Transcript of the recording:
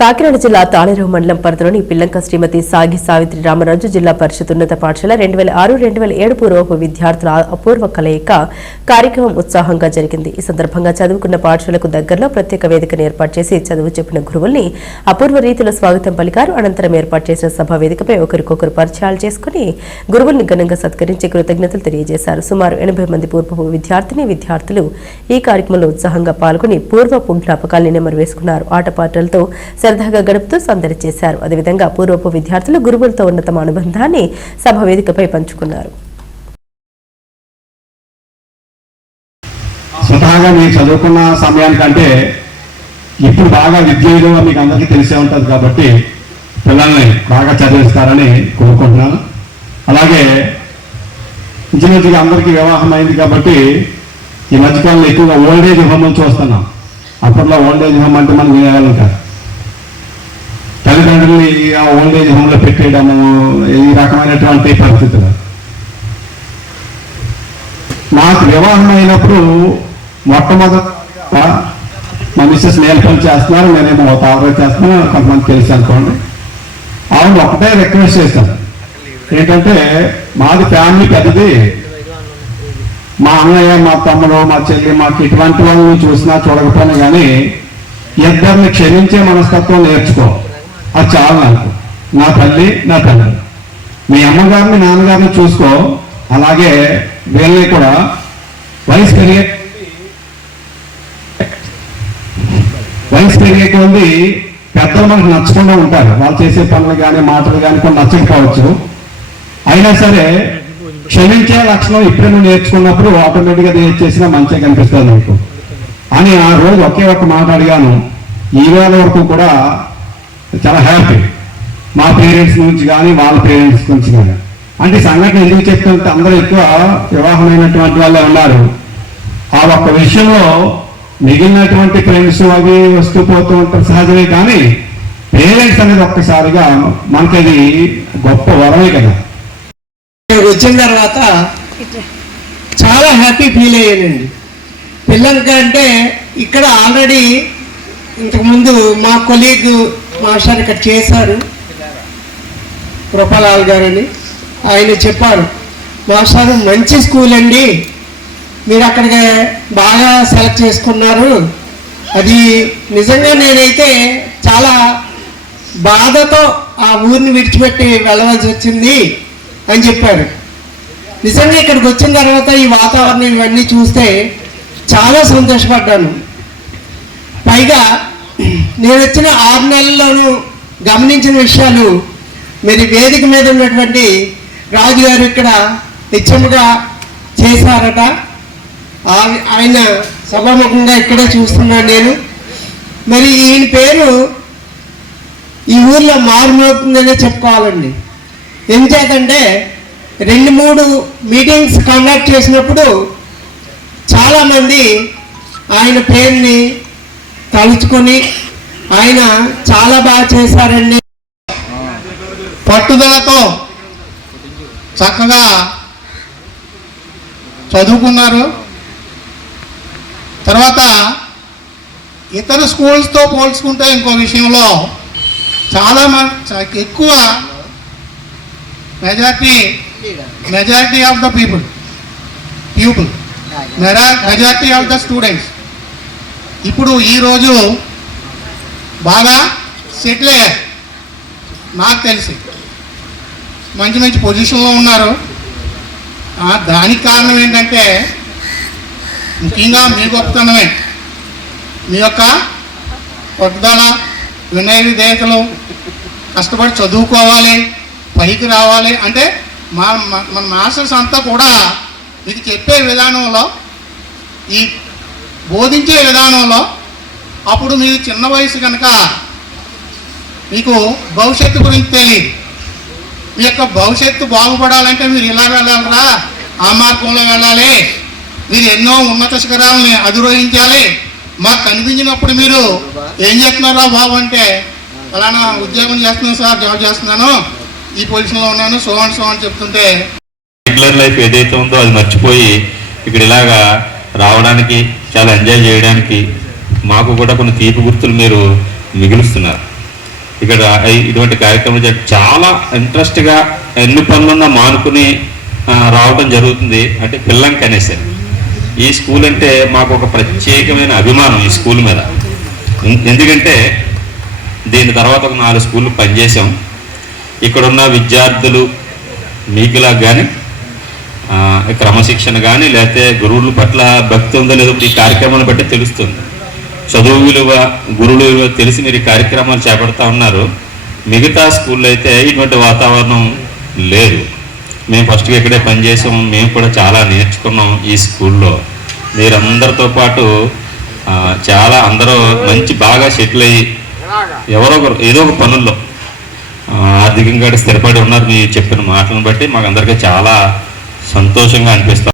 Kakinada జిల్లా తాళేరు మండలం పరిధిలోని పిల్లంక శ్రీమతి సాగి సావిత్రి రామరాజు జిల్లా పరిషత్ ఉన్నత పాఠశాల రెండు వేల ఆరు రెండు వేల ఏడు పూర్వపు విద్యార్థుల అపూర్వ కలయిక కార్యక్రమం ఉత్సాహంగా జరిగింది. ఈ సందర్భంగా చదువుకున్న పాఠశాలకు దగ్గరలో ప్రత్యేక వేదికను ఏర్పాటు చేసి చదువు చెప్పిన గురువుల్ని అపూర్వ రీతిలో స్వాగతం పలికారు. అనంతరం ఏర్పాటు చేసిన సభా వేదికపై ఒకరికొకరు పరిచయాలు చేసుకుని గురువుల్ని ఘనంగా సత్కరించి కృతజ్ఞతలు తెలియజేశారు. సుమారు ఎనభై మంది పూర్వపు విద్యార్థిని విద్యార్థులు ఈ కార్యక్రమంలో ఉత్సాహంగా పాల్గొని పూర్వపు జ్ఞాపకాల్ని నెమరు వేసుకున్నారు ఆటపాటలతో సరదాగా గడుపుతూ సందడి చేశారు. అదేవిధంగా పూర్వపు విద్యార్థులు గురువులతో ఉన్న తమ అనుబంధాన్ని సభ వేదికపై పంచుకున్నారు. స్వతహాగా మీరు చదువుకున్న సమయానికంటే ఇప్పుడు బాగా విద్య విలువ మీకు అందరికీ తెలిసే ఉంటుంది కాబట్టి పిల్లల్ని బాగా చదివిస్తారని కోరుకుంటున్నాను. అలాగే ఇంచుమించుగా అందరికీ వివాహం అయింది కాబట్టి ఈ మధ్యకాలంలో ఎక్కువగా ఓల్డ్ ఏజ్ హోమ్ నుంచి వస్తున్నాం అప్పట్లో ఓల్డ్ ఏజ్ హోమ్ అంటే మనం వినేవాళ్ళం కాదు. తల్లిదండ్రుల్ని ఆ ఓల్డ్ ఏజ్ హోమ్లో పెట్టేయడము ఈ రకమైనటువంటి పరిస్థితులు. నాకు వివాహం అయినప్పుడు మొట్టమొదట మా మిస్సెస్ నేల పని చేస్తున్నారు నేనేమో తావర చేస్తున్నాను కొంతమంది తెలిసి అనుకోండి. ఆవిడ ఒకటే రిక్వెస్ట్ చేశాను ఏంటంటే మాది ఫ్యామిలీ పెద్దది. మా అన్నయ్య మా తమ్ముడు మా చెల్లి మాకు ఇటువంటి వాళ్ళని చూసినా చూడకపోయినా కానీ ఇద్దరిని క్షమించే మనస్తత్వం నేర్చుకో. అది చాలు నాకు. నా తల్లి నా తల్లి మీ అమ్మగారిని నాన్నగారిని చూసుకో. అలాగే వీళ్ళని కూడా వయసు పెరిగే వయసు పెరిగే కొద్ది పెద్దలు మనకు నచ్చకుండా ఉంటారు. వాళ్ళు చేసే పనులు కానీ మాటలు కానీ కొన్ని నచ్చకపోవచ్చు. అయినా సరే క్షమించే లక్షణం ఇప్పుడే నువ్వు నేర్చుకున్నప్పుడు ఆటోమేటిక్గా అది చేసినా మంచిగా కనిపిస్తుంది నీకు. అని ఆ రోజు ఒకే ఒక్క మాట అడిగాను. ఈ వరకు కూడా చాలా హ్యాపీ. మా పేరెంట్స్ నుంచి కానీ వాళ్ళ పేరెంట్స్ నుంచి కానీ. అంటే సంఘటన ఎందుకు చెప్తుంటే అందరూ ఎక్కువ వివాహమైనటువంటి వాళ్ళే ఉన్నారు. ఆ ఒక్క విషయంలో మిగిలినటువంటి ఫ్రెండ్స్ అవి వస్తూ పోతూ ఉంటారు సహజమే కానీ పేరెంట్స్ అనేది ఒక్కసారిగా మనకది గొప్ప వరమే కదా. వచ్చిన తర్వాత చాలా హ్యాపీ ఫీల్ అయ్యానండి పిల్లలకి అంటే ఇక్కడ ఆల్రెడీ ఇంతకుముందు మా కొలీగ్ మాస్టర్ ఇక్కడ చేశారు కృపలాల్ గారని. ఆయన చెప్పారు మాస్టర్ మంచి స్కూల్ అండి. మీరు అక్కడికి బాగా సెలెక్ట్ చేసుకున్నారు. అది నిజంగా నేనైతే చాలా బాధతో ఆ ఊరిని విడిచిపెట్టి వెళ్ళవలసి వచ్చింది అని చెప్పారు. నిజంగా ఇక్కడికి వచ్చిన తర్వాత ఈ వాతావరణం ఇవన్నీ చూస్తే చాలా సంతోషపడ్డాను. పైగా నేను వచ్చిన ఆరు నెలల్లోనూ గమనించిన విషయాలు మరి వేదిక మీద ఉన్నటువంటి రాజు గారు ఇక్కడ హెచ్చముగా చేశారట. ఆయన సభాముఖంగా ఇక్కడే చూస్తున్నాను నేను. మరి ఈయన పేరు ఈ ఊర్లో మారుమోతుందనే చెప్పుకోవాలండి. ఎందుచేతంటే రెండు మూడు మీటింగ్స్ కండక్ట్ చేసినప్పుడు చాలామంది ఆయన పేరుని తలుచుకొని ఆయన చాలా బాగా చేశారండి. పట్టుదలతో చక్కగా చదువుకున్నారు. తర్వాత ఇతర స్కూల్స్తో పోల్చుకుంటే ఇంకో విషయంలో చాలా ఎక్కువ majority majority of the people people majority of the students ఇప్పుడు ఈరోజు బాగా సెటిల్ అయ్యారు. నాకు తెలిసి. మంచి మంచి పొజిషన్లో ఉన్నారు. దానికి కారణం ఏంటంటే ముఖ్యంగా మీ గొప్పతనమే. మీ యొక్క పట్టుదల వినయ విధేయతలు కష్టపడి చదువుకోవాలి పైకి రావాలి. అంటే మా మా- మన మాస్టర్స్ అంతా కూడా మీకు చెప్పే విధానంలో ఈ బోధించే విధానంలో అప్పుడు మీరు చిన్న వయసు కనుక మీకు భవిష్యత్తు గురించి తెలియదు మీ యొక్క భవిష్యత్తు బాగుపడాలంటే మీరు ఇలా వెళ్ళాలరా? ఆ మార్గంలో వెళ్ళాలి. మీరు ఎన్నో ఉన్నత శిఖరాలని అధిరోహించాలి. మాకు కనిపించినప్పుడు మీరు ఏం చేస్తున్నారా బాబు అంటే అలానా ఉద్యోగం చేస్తున్నాను సార్ జాబ్ చేస్తున్నాను. ఈ పొజిషన్లో ఉన్నాను సో అని సో అని చెప్తుంటే రెగ్యులర్ లైఫ్ ఏదైతే ఉందో అది మర్చిపోయి ఇక్కడ ఇలాగా రావడానికి చాలా ఎంజాయ్ చేయడానికి మాకు కూడా కొన్ని తీపి గుర్తులు మీరు మిగులుస్తున్నారు. ఇక్కడ ఇటువంటి కార్యక్రమం చాలా ఇంట్రెస్ట్గా ఎన్ని పనులున్నా మానుకుని రావడం జరుగుతుంది. అంటే పిల్లంకి అనేసి. ఈ స్కూల్ అంటే మాకు ఒక ప్రత్యేకమైన అభిమానం ఈ స్కూల్ మీద. ఎందుకంటే దీని తర్వాత ఒక నాలుగు స్కూళ్ళు పనిచేసాం ఇక్కడున్న విద్యార్థులు మీకులా కానీ క్రమశిక్షణ కానీ లేకపోతే గురువుల పట్ల భక్తి ఉందో లేదో ఈ కార్యక్రమాన్ని బట్టి తెలుస్తుంది. చదువు విలువ గురువుల విలువ తెలిసి మీరు ఈ కార్యక్రమాలు చేపడతా ఉన్నారు. మిగతా స్కూల్లో అయితే ఇటువంటి వాతావరణం లేదు. మేము ఫస్ట్గా ఇక్కడే పనిచేసాము మేము కూడా చాలా నేర్చుకున్నాం ఈ స్కూల్లో. మీరందరితో పాటు చాలా అందరూ మంచి బాగా సెటిల్ అయ్యి ఎవరో ఒకరు ఏదో ఒక పనుల్లో ఆర్థికంగా స్థిరపడి ఉన్నారు మీరు చెప్పిన మాటలను బట్టి మాకు అందరికీ చాలా సంతోషంగా అనిపిస్తుంది